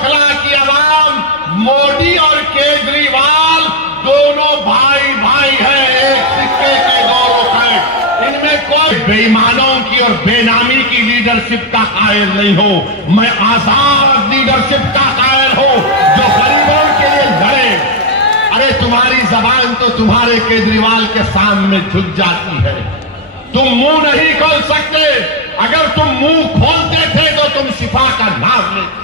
खोखला की आवाम, मोदी और केजरीवाल दोनों भाई भाई हैं, एक सिक्के के दो रुख हैं। इनमें कोई बेईमानों की और बेनामी की लीडरशिप का कायल नहीं हो। मैं आजाद लीडरशिप का कायल हूं जो गरीबों के लिए लड़े। अरे तुम्हारी जबान तो तुम्हारे केजरीवाल के सामने झुक जाती है, तुम मुंह नहीं खोल सकते। अगर तुम मुंह खोलते थे तो तुम शिफा का नाम लेते।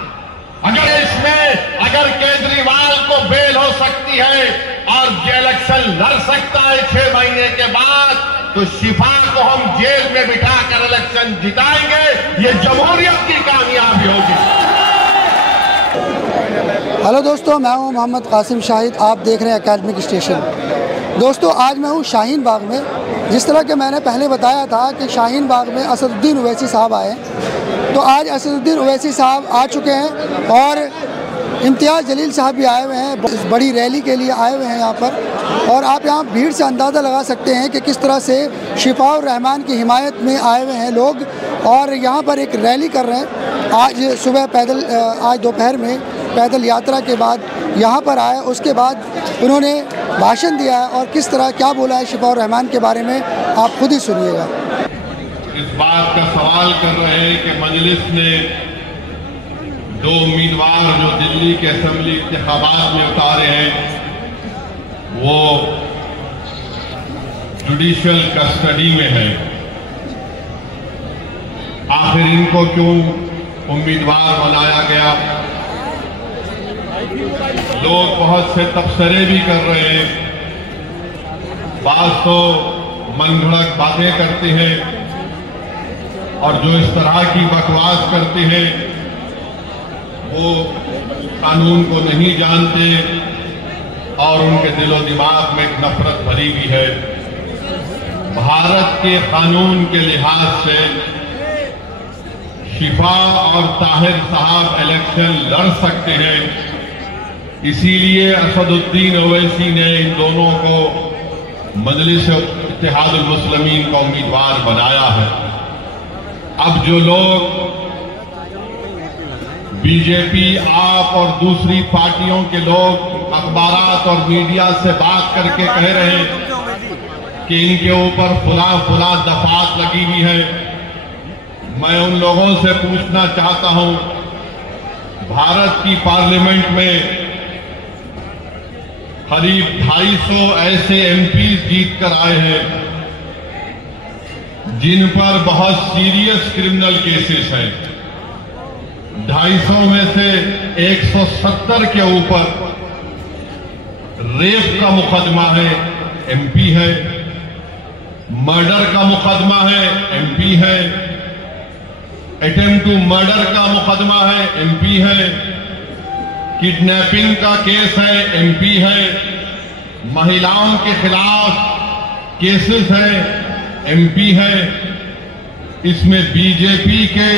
अगर केजरीवाल को बेल हो सकती है और इलेक्शन लड़ सकता है 6 महीने के बाद, तो शिफा को हम जेल में बिठाकर इलेक्शन जिताएंगे। ये जमहूरियत की कामयाबी होगी। हेलो दोस्तों, मैं हूं मोहम्मद कासिम शाहिद। आप देख रहे हैं एकेडमिक स्टेशन। दोस्तों, आज मैं हूं शाहीन बाग में। जिस तरह के मैंने पहले बताया था कि शाहीन बाग में असदुद्दीन ओवैसी साहब आए, तो आज असदुद्दीन ओवैसी साहब आ चुके हैं और इम्तियाज़ जलील साहब भी आए हुए हैं। इस बड़ी रैली के लिए आए हुए हैं यहाँ पर। और आप यहाँ भीड़ से अंदाज़ा लगा सकते हैं कि किस तरह से शिफाउर रहमान की हिमायत में आए हुए हैं लोग और यहाँ पर एक रैली कर रहे हैं। आज सुबह पैदल, आज दोपहर में पैदल यात्रा के बाद यहाँ पर आए, उसके बाद उन्होंने भाषण दिया है और किस तरह क्या बोला है शिफाउर रहमान के बारे में आप खुद ही सुनिएगा। इस बात का सवाल कर रहे हैं कि मजलिस ने 2 उम्मीदवार जो दिल्ली के असेंबली इंतखाबात में उतारे हैं वो जुडिशियल कस्टडी में है। आखिर इनको क्यों उम्मीदवार बनाया गया? लोग बहुत से तबसरे भी कर रहे हैं, बात तो मनगढ़ंत बातें करते हैं और जो इस तरह की बकवास करते हैं वो कानून को नहीं जानते और उनके दिलो दिमाग में एक नफरत भरी भी है। भारत के कानून के लिहाज से शिफा और ताहिर साहब इलेक्शन लड़ सकते हैं, इसीलिए असदुद्दीन ओवैसी ने इन दोनों को मजलिस इत्तेहादुल मुस्लिमीन का उम्मीदवार बनाया है। अब जो लोग बीजेपी, आप और दूसरी पार्टियों के लोग अखबारात और मीडिया से बात करके कह रहे हैं कि इनके ऊपर फुला दफात लगी हुई है, मैं उन लोगों से पूछना चाहता हूं, भारत की पार्लियामेंट में करीब 250 ऐसे एमपीज जीत कर आए हैं जिन पर बहुत सीरियस क्रिमिनल केसेस हैं। 250 में से 170 के ऊपर रेप का मुकदमा है, एमपी है, मर्डर का मुकदमा है, एमपी है, अटेम्प्ट टू मर्डर का मुकदमा है, एमपी है, किडनैपिंग का केस है, एमपी है, महिलाओं के खिलाफ केसेस हैं, एमपी है। इसमें बीजेपी के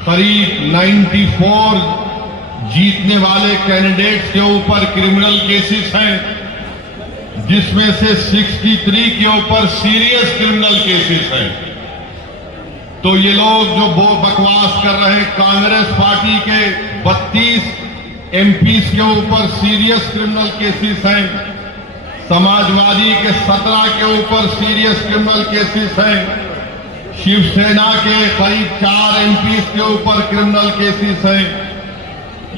करीब 94 जीतने वाले कैंडिडेट्स के ऊपर क्रिमिनल केसेस हैं, जिसमें से 63 के ऊपर सीरियस क्रिमिनल केसेस हैं। तो ये लोग जो बकवास कर रहे हैं, कांग्रेस पार्टी के 32 एमपीज के ऊपर सीरियस क्रिमिनल केसेस हैं, समाजवादी के 17 के ऊपर सीरियस क्रिमिनल केसेस हैं, शिवसेना के करीब 4 एमपीज के ऊपर क्रिमिनल केसेस हैं।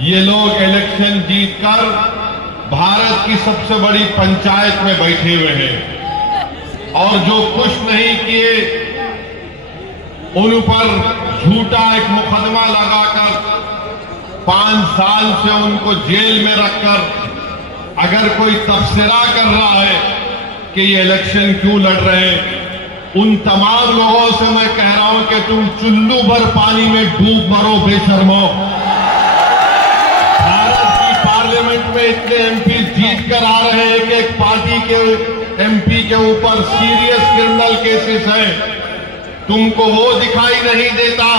ये लोग इलेक्शन जीतकर भारत की सबसे बड़ी पंचायत में बैठे हुए हैं और जो कुछ नहीं किए उन पर झूठा एक मुकदमा लगाकर 5 साल से उनको जेल में रखकर अगर कोई तबसरा कर रहा है कि ये इलेक्शन क्यों लड़ रहे हैं, उन तमाम लोगों से मैं कह रहा हूं कि तुम चुल्लू भर पानी में डूब मरो बेशर्मो। भारत की पार्लियामेंट में इतने एमपी जीत कर आ रहे हैं कि एक पार्टी के एमपी के ऊपर सीरियस क्रिमिनल केसेस हैं, तुमको वो दिखाई नहीं देता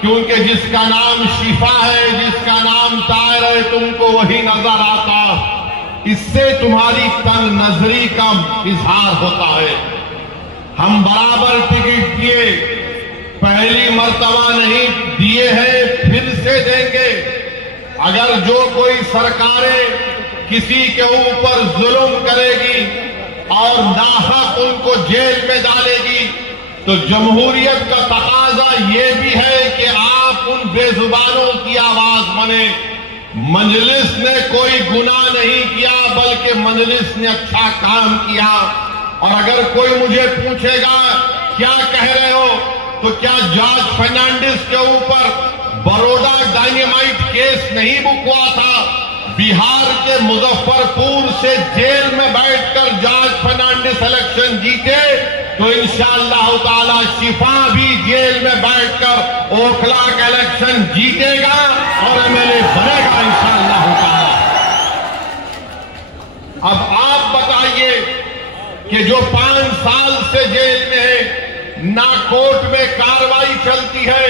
क्योंकि जिसका नाम शिफा है, जिसका नाम ताहिर है, तुमको वही नजर आता। इससे तुम्हारी तंग नजरी का इजहार होता है। हम बराबर टिकट दिए, पहली मर्तबा नहीं दिए हैं, फिर से कैसे देंगे? अगर जो कोई सरकारें किसी के ऊपर जुल्म करेगी और नाहक उनको जेल में डालेगी, तो जमहूरियत का तकाजा ये भी है कि आप उन बेजुबानों की आवाज बने। मजलिस ने कोई गुनाह नहीं किया, बल्कि मजलिस ने अच्छा काम किया। और अगर कोई मुझे पूछेगा क्या कह रहे हो, तो क्या जॉर्ज फर्नांडिस के ऊपर बड़ौदा डायनेमाइट केस नहीं बुक हुआ था? बिहार के मुजफ्फरपुर से जेल में बैठकर जॉर्ज फर्नांडिस इलेक्शन जीते, तो इंशाअल्लाह ताला शिफा भी जेल में बैठकर ओखला का इलेक्शन जीतेगा और एमएलए बनेगा इंशाअल्लाह ताला। अब आप बताइए कि जो 5 साल से जेल में है, ना कोर्ट में कार्रवाई चलती है,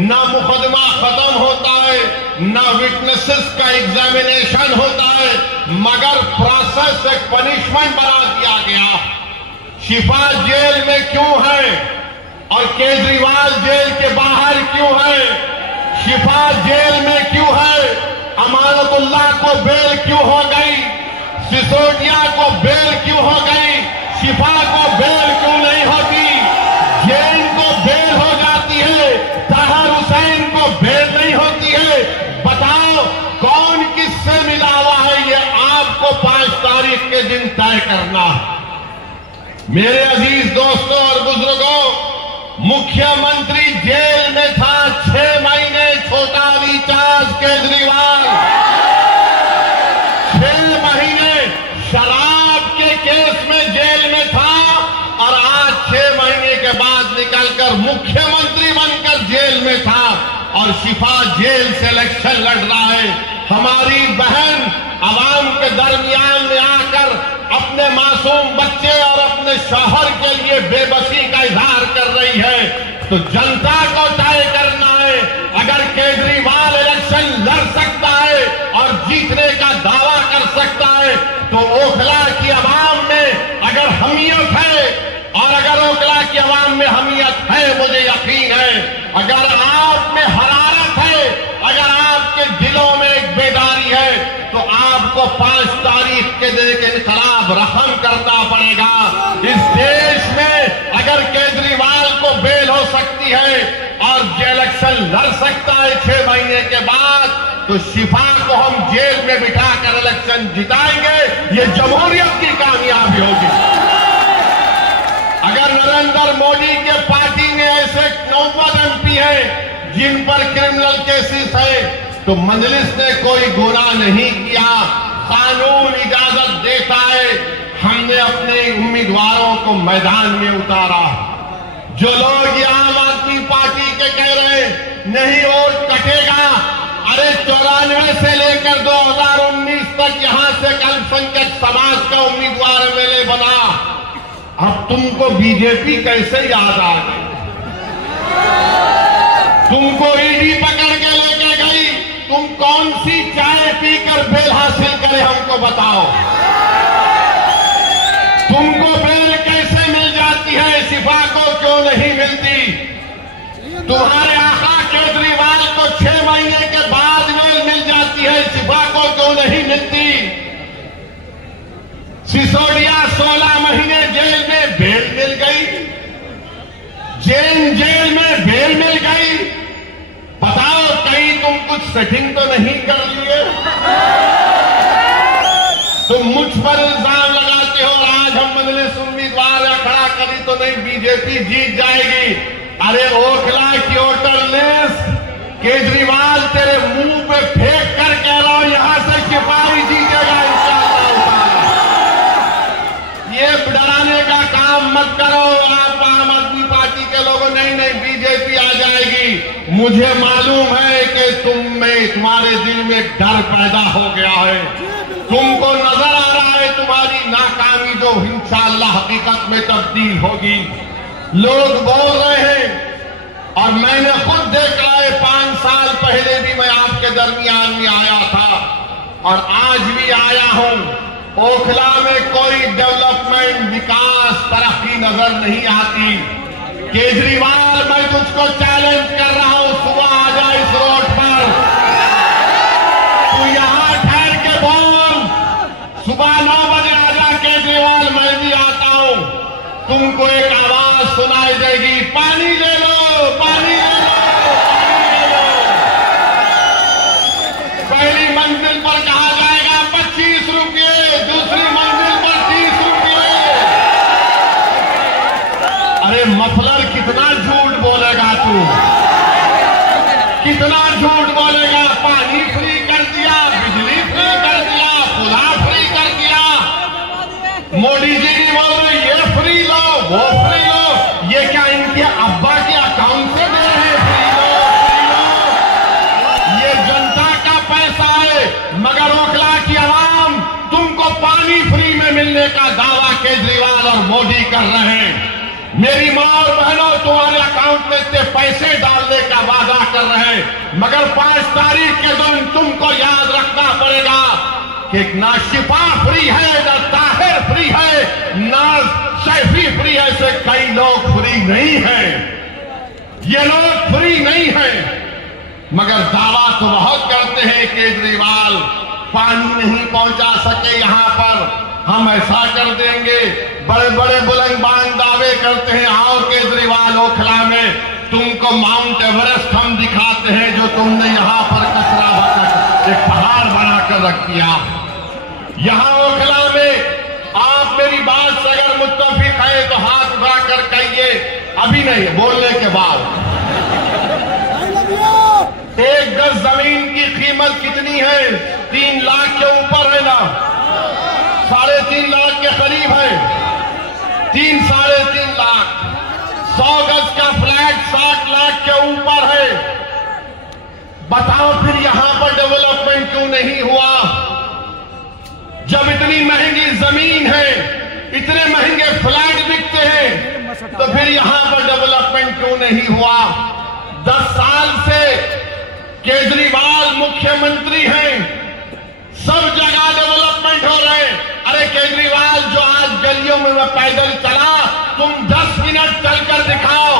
ना मुकदमा खत्म होता है, ना विटनेसेस का एग्जामिनेशन होता है, मगर प्रोसेस एक पनिशमेंट बना दिया गया। शिफा जेल में क्यों है और केजरीवाल जेल के बाहर क्यों है? शिफा जेल में क्यों है? अमानतुल्लाह को बेल क्यों हो गई? सिसोदिया को बेल क्यों हो गई? शिफा को बेल क्यों नहीं होती? जैन को बेल हो जाती है, ताहर हुसैन को बेल नहीं होती है। बताओ कौन किससे मिला हुआ है? ये आपको 5 तारीख के दिन तय करना है। मेरे अजीज दोस्तों और बुजुर्गों, मुख्यमंत्री जेल में था 6 महीने, छोटा रिचार्ज केजरीवाल 6 महीने शराब के केस में जेल में था, और आज 6 महीने के बाद निकलकर मुख्यमंत्री बनकर जेल में था, और शिफा जेल से इलेक्शन लड़ रहा है। हमारी बहन आवाम के दरमियान में आकर अपने मासूम बच्चे और अपने शौहर के लिए बेबसी का इजहार कर रही है, तो जनता को तय करना है। अगर केजरीवाल इलेक्शन लड़ सकता है और जीतने का दावा कर सकता है, तो ओखला की आवाम में अगर हमीयत है, और अगर ओखला की आवाम में हमीयत है, मुझे यकीन है, अगर आप में हरारत है, अगर आपके दिलों में एक बेदारी है, तो आपको 5 तारीख के दिन इनकलाब रहम करना पड़ेगा। इस देश में अगर केजरीवाल को बेल हो सकती है और इलेक्शन लड़ सकता है 6 महीने के बाद, तो शिफा को हम जेल में बिठाकर इलेक्शन जिताएंगे। ये जमहूरियत की कामयाबी होगी। अगर नरेंद्र मोदी के पार्टी में ऐसे 90 एमपी हैं जिन पर क्रिमिनल केसेस है, तो मजलिस ने कोई गुनाह नहीं किया, कानून इजाजत देता है, हमने अपने उम्मीदवारों को मैदान में उतारा। जो लोग ये आम आदमी पार्टी के कह रहे हैं नहीं वोट कटेगा, अरे 94 से लेकर 2019 तक यहां से अल्पसंख्यक समाज का उम्मीदवार एमएलए बना। अब तुमको बीजेपी कैसे याद आ गई? तुमको ईडी पकड़ के लेके गई, तुम कौन सी चाय पीकर बेल हासिल करे हमको बताओ। तुमको बेल कैसे मिल जाती है, शिफा को क्यों नहीं मिलती? तुम्हारे आका केजरीवाल को 6 महीने के बाद बेल मिल जाती है, शिफा को क्यों नहीं मिलती? सिसोदिया 16 महीने जेल में बेल मिल गई, जैन जेल में बेल मिल गई। बताओ कहीं तुम कुछ सेटिंग तो नहीं कर लिए? तुम मुझ पर इल्जाम लगाते हो और आज हम मजलिस उम्मीदवार खड़ा करी तो नहीं बीजेपी जीत जाएगी। अरे ओखला की वोटर लिस्ट केजरीवाल तेरे मुंह पे फेंक कर कह रहा हूं, यहां से शिफाई जीतेगा इंशाअल्लाह। ये डराने का काम मत करो आप आम आदमी पार्टी के लोगों। नहीं बीजेपी आ जाएगी। मुझे मालूम है कि तुम्हारे दिल में डर पैदा हो गया है, तुमको नजर आ रहा है तुम्हारी नाकामी जो इंशाअल्लाह हकीकत में तब्दील होगी। लोग बोल रहे हैं और मैंने खुद देखा है, 5 साल पहले भी मैं आपके दरमियान में आया था और आज भी आया हूं। ओखला में कोई डेवलपमेंट, विकास, तरक्की नजर नहीं आती। केजरीवाल, मैं तुझको चैलेंज कर रहा हूं, सुबह आ जा इस रोड पर, तुमको एक आवाज सुनाई देगी, पानी ले लो, पानी ले लो, पानी ले लो। पहली मंजिल पर कहा जाएगा 25 रुपये, दूसरी मंजिल पर 30 रुपये। अरे मफलर कितना झूठ बोलेगा तू, कितना झूठ बोलेगा। पानी फ्री कर दिया, बिजली फ्री कर दिया, खुला फ्री कर दिया। मोदी जी भी बोल रहे ये फ्री लो, वो फ्री लो। ये क्या इनके अब्बा के अकाउंट से दे रहे हैं? फ्री लो, फ्री लो। ये जनता का पैसा है, मगर ओखला की आवाम तुमको पानी फ्री में मिलने का दावा केजरीवाल और मोदी कर रहे हैं। मेरी मां और बहनों, तुम्हारे अकाउंट में से पैसे डालने का वादा कर रहे हैं, मगर 5 तारीख के दिन तुमको याद रखना पड़ेगा कि ना शिफा फ्री है, ना ताहिर फ्री है, ना सैफी फ्री है। ऐसे कई लोग फ्री नहीं हैं, ये लोग फ्री नहीं हैं, मगर दावा तो बहुत करते हैं केजरीवाल पानी नहीं पहुंचा सके यहां पर, हम ऐसा कर देंगे। बड़े बड़े बुलंदबाज दावे करते हैं। आओ केजरीवाल, ओखला में तुमको माउंट एवरेस्ट हम दिखाते हैं, जो तुमने यहां पर कचरा भरकर एक पहाड़ बनाकर रख दिया। यहां ओखला में आप मेरी बात से अगर मुत्तफिक है तो हाथ उठाकर कहिए, अभी नहीं, बोलने के बाद। 1 गज जमीन की कीमत कितनी है? 3 लाख के ऊपर है ना, 3.5 लाख के करीब है, 3-3.5 लाख। 100 गज का फ्लैट 60 लाख के ऊपर है। बताओ फिर यहां पर डेवलपमेंट क्यों नहीं हुआ? जब इतनी महंगी जमीन है, इतने महंगे फ्लैट बिकते हैं, तो फिर यहां पर डेवलपमेंट क्यों नहीं हुआ? 10 साल से केजरीवाल मुख्यमंत्री हैं, सब जगह डेवलपमेंट हो रहे हैं। अरे केजरीवाल, जो आज गलियों में मैं पैदल चला, तुम 10 मिनट चलकर दिखाओ,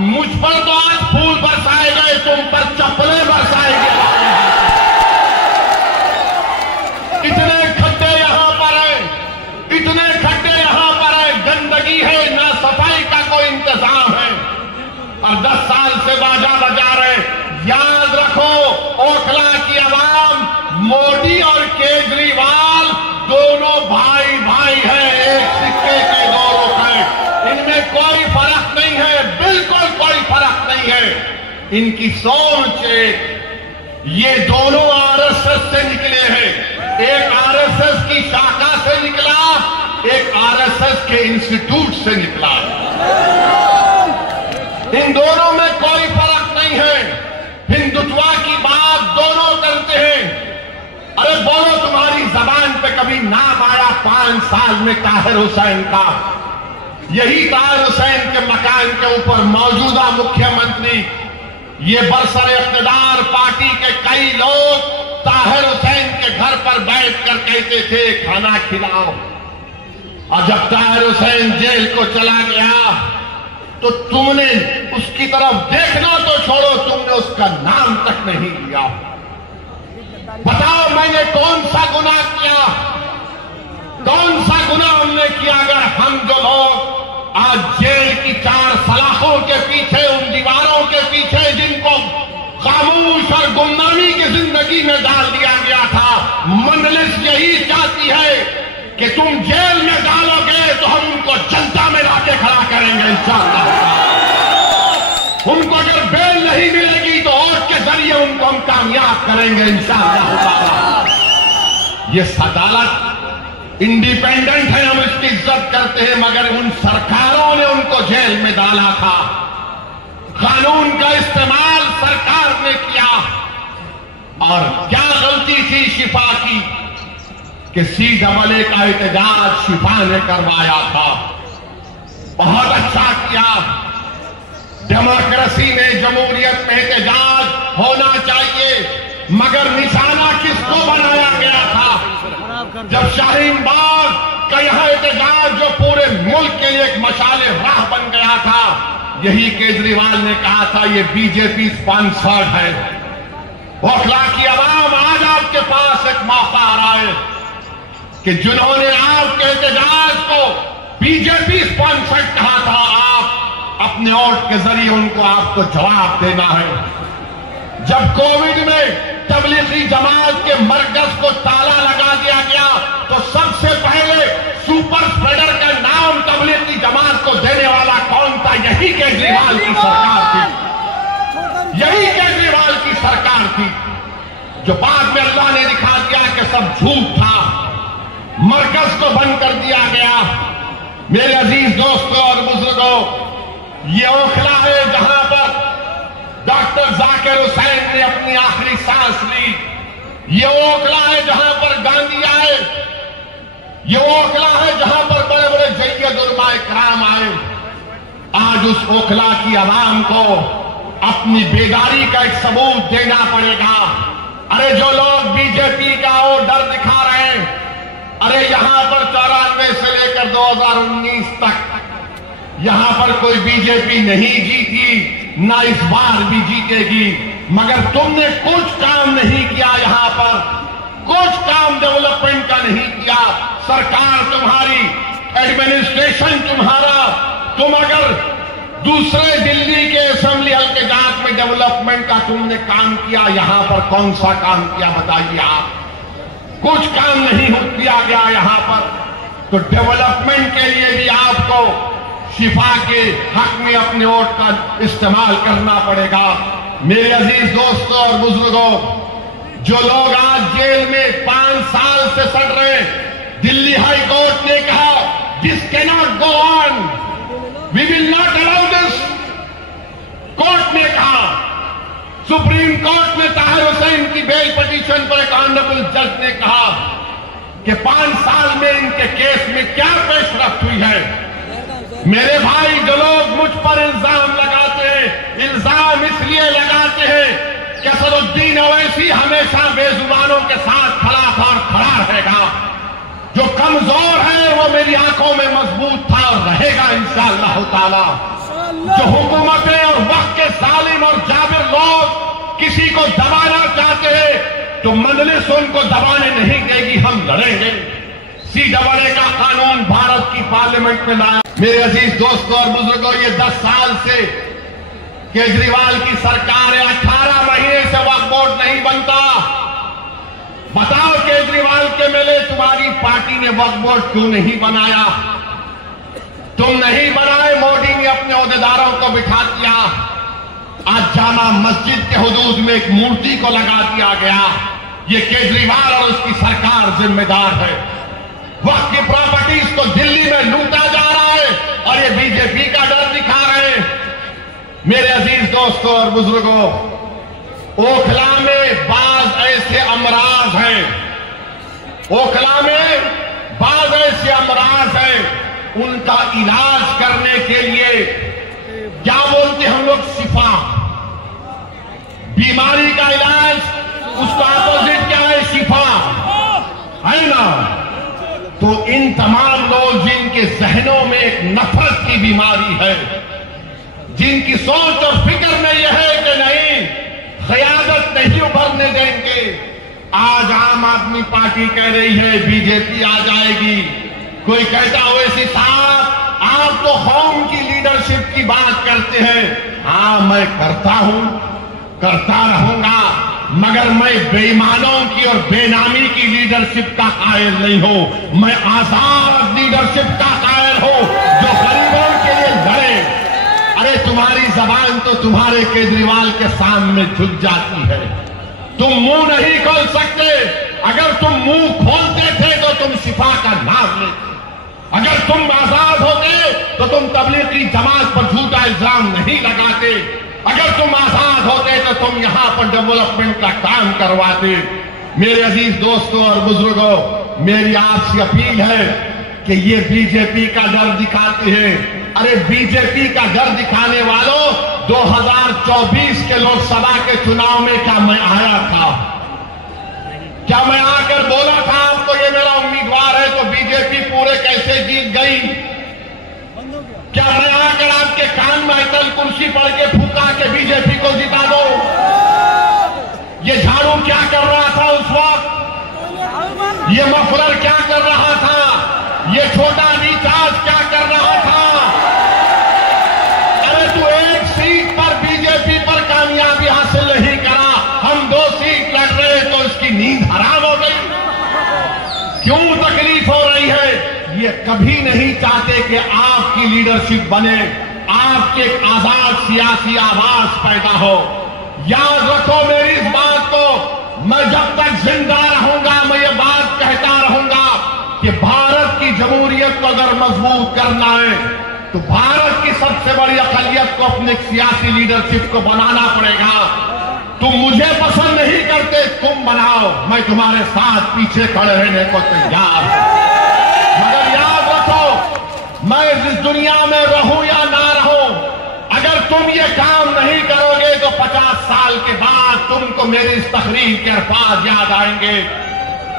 मुझ पर तो आज फूल बरसाए गए, तुम पर चप्पलें बरसाए गए। इतने खड्डे यहां पर हैं, इतने खड्डे यहां पर हैं, गंदगी है, ना सफाई का कोई इंतजाम है, और 10 साल से बाजा बजा रहे। याद रखो, ओखला की आवाम, मोदी और केजरीवाल दोनों भाई भाई हैं, एक सिक्के के 2 रुख हैं। इनमें कोई फर्क नहीं है, बिल्कुल कोई फर्क नहीं है। इनकी सोच ये दोनों आरएसएस से निकले हैं। एक आरएसएस की शाखा से निकला, एक आरएसएस के इंस्टीट्यूट से निकला। इन दोनों में कोई फर्क नहीं है। हिंदुत्व की बात दोनों करते हैं। अरे बोलो, तुम्हारी जबान पे कभी नाम आया 5 साल में ताहिर हुसैन का? यही ताहिर हुसैन के मकान के ऊपर मौजूदा मुख्यमंत्री, ये बरसर इक़्तिदार पार्टी के कई लोग ताहिर हुसैन के घर पर बैठकर कहते थे खाना खिलाओ, और जब ताहिर हुसैन जेल को चला गया तो तुमने उसकी तरफ देखना तो छोड़ो, तुमने उसका नाम तक नहीं लिया। बताओ, मैंने कौन सा गुनाह किया? कौन सा गुनाह हमने किया? अगर हम जो लोग आज जेल की 4 सलाखों के पीछे, उन दीवारों के पीछे जिनको खामोश और गुमनामी की जिंदगी में डाल दिया गया था, मंजलिस यही चाहती है कि तुम जेल में डालोगे तो हम उनको जनता में लाके खड़ा करेंगे इंशाअल्लाह। उनको अगर बेल नहीं मिलेगी तो वोट के जरिए उनको हम कामयाब करेंगे इंशाअल्लाह। ये अदालत इंडिपेंडेंट है, हम इसकी इज्जत करते हैं, मगर उन सरकारों ने उनको जेल में डाला था। कानून का इस्तेमाल सरकार ने किया, और क्या गलती थी शिफा की कि CAA का एहतजाज शिफा ने करवाया था। बहुत अच्छा किया। डेमोक्रेसी में, जमहूरियत में एहतजाज होना चाहिए, मगर निशाना किसको बनाया गया था? जब शाहीन बाग का यह एहतजाज जो पूरे मुल्क के लिए एक मशाले राह बन गया था, यही केजरीवाल ने कहा था ये बीजेपी स्पॉन्सर्ड है। ओखला की आवाम, आज आपके पास एक मौका आ रहा है कि जिन्होंने आपके एहतजाज को बीजेपी स्पॉन्सर्ड कहा था, आप अपने वोट के जरिए उनको आपको जवाब देना है। जब कोविड में तबलीगी जमात के मरकज को ताला लगा दिया गया तो सबसे पहले सुपर स्प्रेडर का नाम तबलीगी जमात को देने वाला कौन था? यही केजरीवाल की सरकार थी, यही केजरीवाल की सरकार थी, जो बाद में अल्लाह ने दिखा दिया कि सब झूठ था, मरकज को बंद कर दिया गया। मेरे अजीज दोस्तों और बुजुर्गों, ये ओखला है जहां पर डॉक्टर जाकिर हुसैन ने अपनी आखिरी सांस ली। ये ओखला है जहां पर गांधी आए, ये ओखला है जहां पर बड़े बड़े जय्यद उलमाए कराम आए। आज उस ओखला की आवाम को अपनी बेदारी का एक सबूत देना पड़ेगा। अरे जो लोग बीजेपी का और डर दिखा रहे हैं, अरे यहां पर 94 से लेकर 2019 तक यहां पर कोई बीजेपी नहीं जीती, ना इस बार भी जीतेगी, मगर तुमने कुछ काम नहीं किया, यहां पर कुछ काम डेवलपमेंट का नहीं किया। सरकार तुम्हारी, एडमिनिस्ट्रेशन तुम्हारा, तुम अगर दूसरे दिल्ली के असेंबली हल्के जात में डेवलपमेंट का तुमने काम किया, यहां पर कौन सा काम किया बताइए आप? कुछ काम नहीं किया गया यहां पर। तो डेवलपमेंट के लिए भी आपको शिफा के हक में अपने वोट का इस्तेमाल करना पड़ेगा। मेरे अजीज दोस्तों और बुजुर्गों, जो लोग आज जेल में 5 साल से सड़ रहे हैं, दिल्ली हाई कोर्ट ने कहा this cannot go on, we will not allow this. Court ने कहा, सुप्रीम कोर्ट ने ताहिर हुसैन की बेल पिटीशन पर एक ऑनरेबल जज ने कहा कि 5 साल में इनके केस में क्या पेशरफ्त हुई है। मेरे भाई, जो लोग मुझ पर इल्जाम लगाते हैं, इल्जाम इसलिए लगाते हैं कि असदुद्दीन ओवैसी हमेशा बेजुबानों के साथ खड़ा था और खड़ा रहेगा। जो कमजोर है वो मेरी आंखों में मजबूत था और रहेगा इंशाअल्लाह ताला। जो हुकूमतें और वक्त के जालिम और जाबिर लोग किसी को दबाना चाहते हैं तो मजलिस उनको दबाने नहीं देगी, हम लड़ेंगे। CAA का कानून भारत की पार्लियामेंट में लाया। मेरे अजीज दोस्तों और बुजुर्गों, ये 10 साल से केजरीवाल की सरकार है, 18 महीने से वक्फ बोर्ड नहीं बनता। बताओ केजरीवाल के मेले तुम्हारी पार्टी ने वक्फ बोर्ड क्यों नहीं बनाया? तुम नहीं बनाए, मोदी ने अपने ओहदेदारों को बिठा दिया। आज जामा मस्जिद के हुदूद में एक मूर्ति को लगा दिया गया। ये केजरीवाल और उसकी सरकार जिम्मेदार है। वक्त की प्रॉपर्टीज को दिल्ली में लूटा जा रहा है और ये बीजेपी का डर दिखा रहे हैं। मेरे अजीज दोस्तों और बुजुर्गों, ओखला में बाज ऐसे अमराज हैं, ओखला में बाज ऐसे अमराज हैं, उनका इलाज करने के लिए क्या बोलते हम लोग? शिफा। बीमारी का इलाज, उसका अपोजिट क्या है? शिफा, है ना? तो इन तमाम लोग जिनके जहनों में एक नफरत की बीमारी है, जिनकी सोच और फिक्र में यह है कि नहीं, क़यादत नहीं उभरने देंगे। आज आम आदमी पार्टी कह रही है बीजेपी आ जाएगी। कोई कहता ओवैसी साहब आप तो कौम की लीडरशिप की बात करते हैं। हाँ, मैं करता हूं, करता रहूंगा, मगर मैं बेईमानों की और बेनामी की लीडरशिप का कायल नहीं हूं। मैं आजाद लीडरशिप का कायल हूं जो गरीबों के लिए लड़े। अरे तुम्हारी जबान तो तुम्हारे केजरीवाल के सामने झुक जाती है, तुम मुंह नहीं खोल सकते। अगर तुम मुंह खोलते थे तो तुम शिफा का नाम लेते। अगर तुम आजाद होते तो तुम तबलीगी जमात पर झूठा इल्जाम नहीं लगाते। अगर तुम आजाद होते तो तुम यहां पर डेवलपमेंट का काम करवाते। मेरे अजीज दोस्तों और बुजुर्गों, मेरी आपसे अपील है कि ये बीजेपी का डर दिखाते हैं। अरे बीजेपी का डर दिखाने वालों, 2024 के लोकसभा के चुनाव में क्या मैं आया था? क्या मैं आकर बोला था आपको ये मेरा उम्मीदवार है तो बीजेपी पूरे कैसे जीत गई? क्या मैं आकर आपके कान में अटल कुर्सी पढ़ के फूका के बीजेपी को जिता दो? ये झाड़ू क्या कर रहा था उस वक्त? ये मफलर क्या कर रहा था? ये छोटा रिचार्ज क्या कर कभी नहीं चाहते कि आपकी लीडरशिप बने, आपके एक आजाद सियासी आवाज पैदा हो। याद रखो मेरी इस बात को, मैं जब तक जिंदा रहूंगा मैं ये बात कहता रहूंगा कि भारत की जमहूरियत को अगर मजबूत करना है तो भारत की सबसे बड़ी अक़लियत को अपने सियासी लीडरशिप को बनाना पड़ेगा। तुम मुझे पसंद नहीं करते, तुम बनाओ, मैं तुम्हारे साथ पीछे खड़े रहने को तैयार हूं। मगर याद रखो, मैं इस दुनिया में रहूं या ना रहूं, अगर तुम ये काम नहीं करोगे तो 50 साल के बाद तुमको मेरी इस तकरीर के अल्फाज याद आएंगे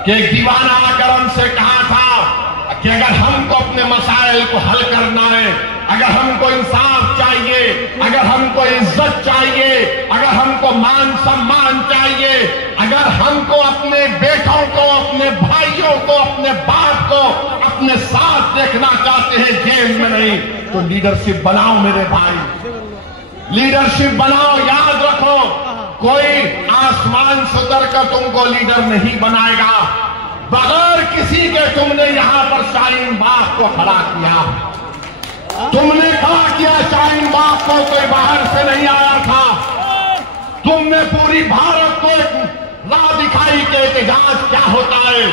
कि एक दीवाना आकर हमसे कहा था कि अगर हमको अपने मसाइल को हल करना है, अगर हमको इंसाफ चाहिए, अगर हमको इज्जत चाहिए, अगर हमको मान सम्मान चाहिए, अगर हमको अपने बेटों को, अपने भाइयों को, अपने बाप को अपने साथ देखना चाहते हैं, जेल में नहीं, तो लीडरशिप बनाओ मेरे भाई, लीडरशिप बनाओ। याद रखो, कोई आसमान से उतरकर तुमको लीडर नहीं बनाएगा। बगैर किसी के तुमने यहां पर शाहीन बाग को खड़ा किया, तुमने खड़ा किया शाहीन बाग को, कोई बाहर से नहीं आया था। तुमने पूरी भारत को एक राह दिखाई कि एहतजाज क्या होता है।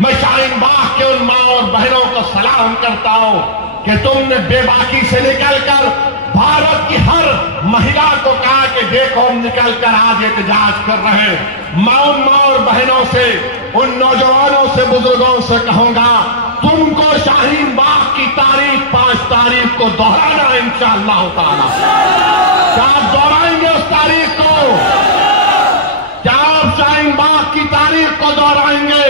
मैं शाहीन बाग के उन मां और बहनों को सलाम करता हूं कि तुमने बेबाकी से निकलकर भारत की हर महिला को कहा कि देखो हम निकलकर आज एहतजाज कर रहे हैं। मैं उन मां और बहनों से, उन नौजवानों से, बुजुर्गों से कहूंगा, तुमको शाहीन बाग की तारीख 5 तारीख को दोहराना है इंशाअल्लाह ताला। क्या आप दोहराएंगे उस तारीख को? क्या आप शाहीन बाग की तारीख को दोहराएंगे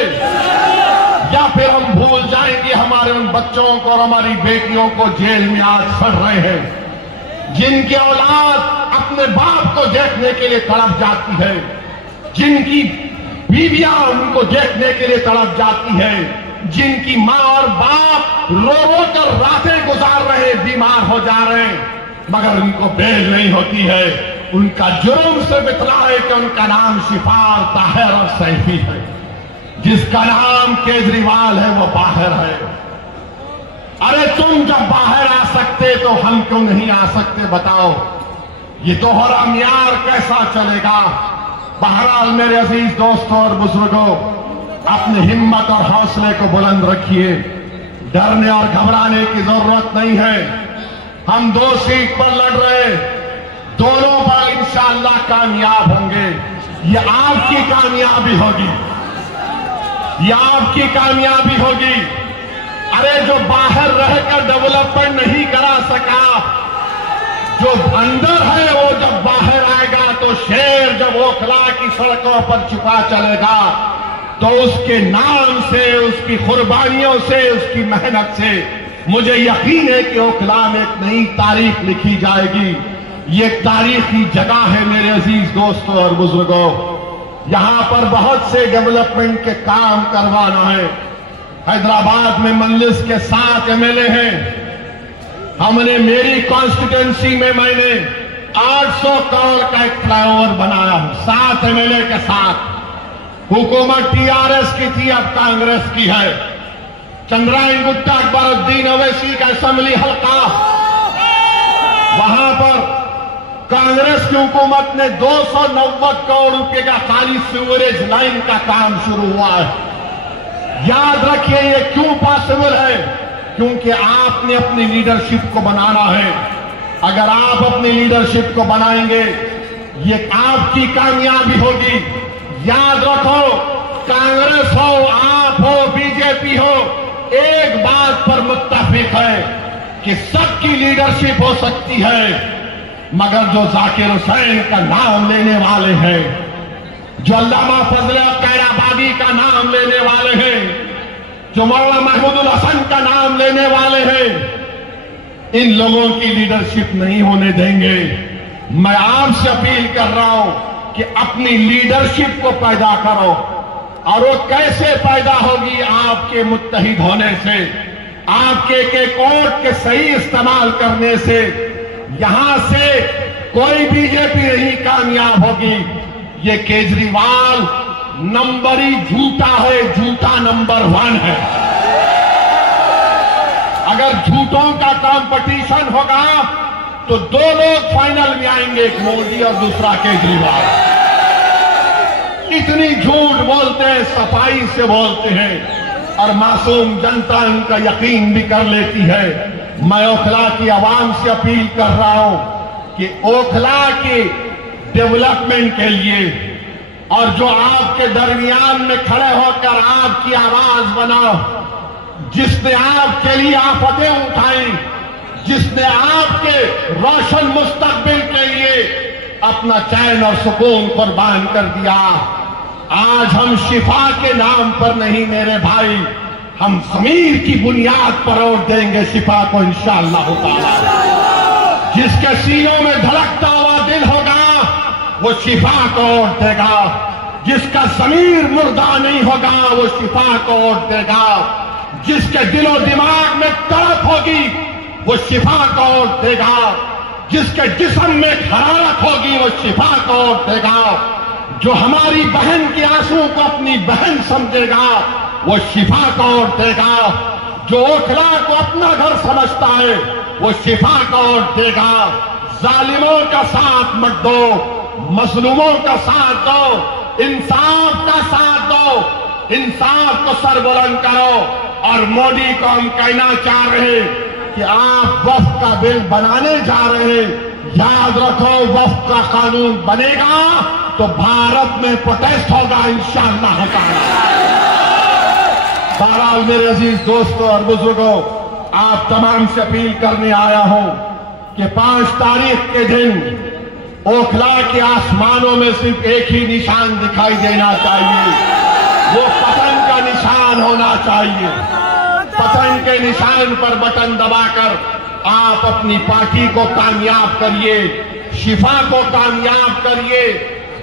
या फिर हम भूल जाएंगे हमारे उन बच्चों को और हमारी बेटियों को जेल में आज सड़ रहे हैं, जिनकी औलाद अपने बाप को देखने के लिए तड़प जाती है, जिनकी बीवियां उनको देखने के लिए तड़प जाती है, जिनकी मां और बाप रो रो कर रातें गुजार रहे, बीमार हो जा रहे हैं, मगर उनको बेल नहीं होती है। उनका जुर्म सिर्फ इतना है कि उनका नाम शिफार, ताहिर और सैफी है, जिसका नाम केजरीवाल है वो बाहर है। अरे तुम जब बाहर आ सकते तो हम क्यों नहीं आ सकते बताओ? ये दोहरा मियार कैसा चलेगा? बहरहाल मेरे अजीज दोस्तों और बुजुर्गों, अपनी हिम्मत और हौसले को बुलंद रखिए, डरने और घबराने की जरूरत नहीं है। हम 2 सीट पर लड़ रहे, दोनों पर इंशाअल्लाह कामयाब होंगे। ये आपकी कामयाबी होगी, ये आपकी कामयाबी होगी। अरे जो बाहर रहकर डेवलपमेंट नहीं करा सका, जो अंदर है वो जब बाहर आएगा तो शेर जब ओखला की सड़कों पर छुपा चलेगा तो उसके नाम से, उसकी कुर्बानियों से, उसकी मेहनत से मुझे यकीन है कि ओखला में एक नई तारीख लिखी जाएगी। ये तारीखी जगह है मेरे अजीज दोस्तों और बुजुर्गों। यहां पर बहुत से डेवलपमेंट के काम करवाना है। हैदराबाद में मजलिस के 7 एमएलए हैं। हमने मेरी कॉन्स्टिट्यूंसी में मैंने 800 करोड़ का एक फ्लाईओवर बनाया हूं 7 एमएलए के साथ। हुकूमत टीआरएस की थी, अब कांग्रेस की है। चंद्रायन गुट्टा अकबरुद्दीन अवैसी का असेंबली हल्का, वहां पर कांग्रेस की हुकूमत ने 290 करोड़ रुपए का खाली सीवरेज लाइन का काम शुरू हुआ है। याद रखिए ये क्यों पॉसिबल है? क्योंकि आपने अपनी लीडरशिप को बनाना है। अगर आप अपनी लीडरशिप को बनाएंगे ये आपकी कामयाबी होगी। याद रखो, कांग्रेस हो, आप हो, बीजेपी हो, एक बात पर मुत्तफिक है कि सबकी लीडरशिप हो सकती है, मगर जो जाकिर हुसैन का नाम लेने वाले हैं, जो अल्लामा फजल कैराबादी का नाम लेने वाले हैं, जो मौलाना महमूदुल हसन का नाम लेने वाले हैं, इन लोगों की लीडरशिप नहीं होने देंगे। मैं आपसे अपील कर रहा हूं कि अपनी लीडरशिप को पैदा करो, और वो कैसे पैदा होगी? आपके मुत्तहिद होने से, आपके के वोट के सही इस्तेमाल करने से। यहां से कोई बीजेपी नहीं कामयाब होगी। ये केजरीवाल नंबर ही झूठा है, झूठा नंबर 1 है। झूठों का कंपटीशन होगा तो दो लोग फाइनल में आएंगे, एक मोदी और दूसरा केजरीवाल। इतनी झूठ बोलते हैं, सफाई से बोलते हैं और मासूम जनता इनका यकीन भी कर लेती है। मैं ओखला की आवाम से अपील कर रहा हूं कि ओखला के डेवलपमेंट के लिए और जो आपके दरमियान में खड़े होकर आपकी आवाज बनाओ, जिसने आपके लिए आफतें उठाई, जिसने आपके रोशन मुस्तकबिल के लिए अपना चैन और सुकून कुर्बान कर दिया, आज हम शिफा के नाम पर नहीं मेरे भाई, हम ज़मीर की बुनियाद पर वोट देंगे शिफा को इंशाअल्लाह ताला। जिसके सीनों में धड़कता हुआ दिल होगा वो शिफा को वोट देगा, जिसका ज़मीर मुर्दा नहीं होगा वो शिफा को वोट देगा, जिसके दिलो दिमाग में तड़प होगी वो शिफा को वोट देगा, जिसके जिस्म में हरारत होगी वो शिफा को वोट देगा, जो हमारी बहन के आंसू को अपनी बहन समझेगा वो शिफा को वोट देगा, जो ओखला को अपना घर समझता है वो शिफा को वोट देगा। जालिमों का साथ मत दो, मजलूमों का साथ दो, इंसाफ का साथ दो, इंसाफ को सरबुलंद करो। और मोदी को हम कहना चाह रहे कि आप वक्फ का बिल बनाने जा रहे हैं, याद रखो वक्फ का कानून बनेगा तो भारत में प्रोटेस्ट होगा इंशाअल्लाह ताला। बहरहाल मेरे अजीज दोस्तों और बुजुर्गों, आप तमाम से अपील करने आया हूं कि 5 तारीख के दिन ओखला के आसमानों में सिर्फ एक ही निशान दिखाई देना चाहिए, वो पतंग का निशान होना चाहिए। पतंग के निशान पर बटन दबाकर आप अपनी पार्टी को कामयाब करिए, शिफा को कामयाब करिए,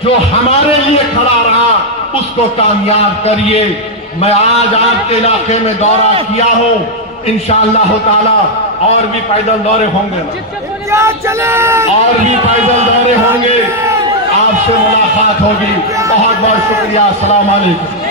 जो हमारे लिए खड़ा रहा उसको कामयाब करिए। मैं आज आपके इलाके में दौरा किया हूं, इंशाअल्लाह ताला और भी पैदल दौरे होंगे, और भी पैदल दौरे होंगे, आपसे मुलाकात होगी। बहुत बहुत शुक्रिया। अस्सलाम वालेकुम।